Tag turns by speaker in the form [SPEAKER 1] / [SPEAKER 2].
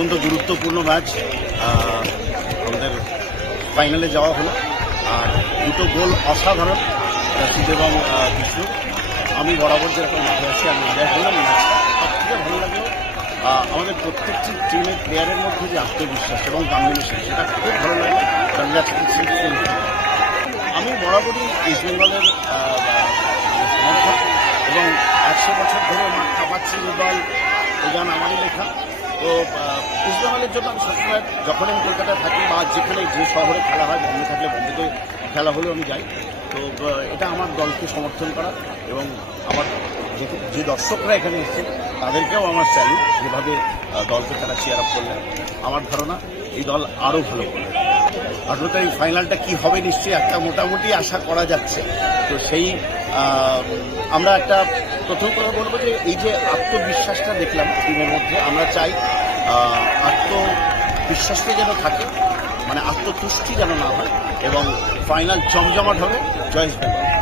[SPEAKER 1] অত্যন্ত গুরুত্বপূর্ণ ম্যাচ আমাদের ফাইনালে যাওয়া হলো। আর দুটো গোল অসাধারণ, রশিদ এবং বিষ্ণু। আমি বরাবর যেরকম মাঠে আছি, আমি এনজয় করলাম ম্যাচটা ভালো লাগল আমাদের প্রত্যেকটি টিমের প্লেয়ারের মধ্যে যে আত্মবিশ্বাস এবং কম্বিনেশন সেটা খুব ভালো লাগে। আমি বরাবরই ইস্ট বেঙ্গলের এবং একশো বছর ধরে মাঠ কাঁপাচ্ছি দল, এই আমারই লেখা। তো আহ, ইস্ট জন্য আমি সবসময় যখন আমি কলকাতায় থাকি বা যেখানে যে শহরে খেলা হয় বন্ধ থাকলে বন্ধুতে খেলা হলেও আমি যাই। তো এটা আমার দলকে সমর্থন করা এবং আমার যে- দর্শকরা এখানে এসেছেন তাদেরকেও আমার স্যালুট যেভাবে দলকে তারা চেয়ার আপ করলেন। আমার ধারণা এই দল আরও ভালো করবে। আঠারো তারিখ ফাইনালটা কি হবে নিশ্চয়ই একটা মোটামুটি আশা করা যাচ্ছে। তো সেই আমরা একটা প্রথম কথা বলব যে এই যে আত্মবিশ্বাসটা দেখলাম টিমের মধ্যে, আমরা চাই আত্মবিশ্বাসটা যেন থাকে মানে আত্মতুষ্টি যেন না হয়, এবং ফাইনাল জমজমাট হবে জয়েস বেঙ্গল।